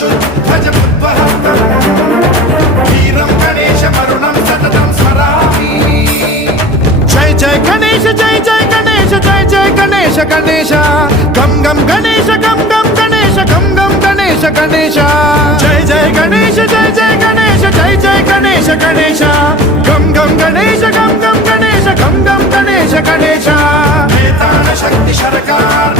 ध्वजमुद्वहन्तम् वीरं गणेशमरुणं सततं स्मरामि। जय जय गणेश जय जय गणेश जय जय गणेश गणेश गम गम गणेश गम गम गणेश गम गम गणेश गणेश जय जय गणेश जय जय गणेश जय जय गणेश गणेश गम गम गणेश गम गम गणेश गम गम गणेश गणेश वेताल शक्ति सरकार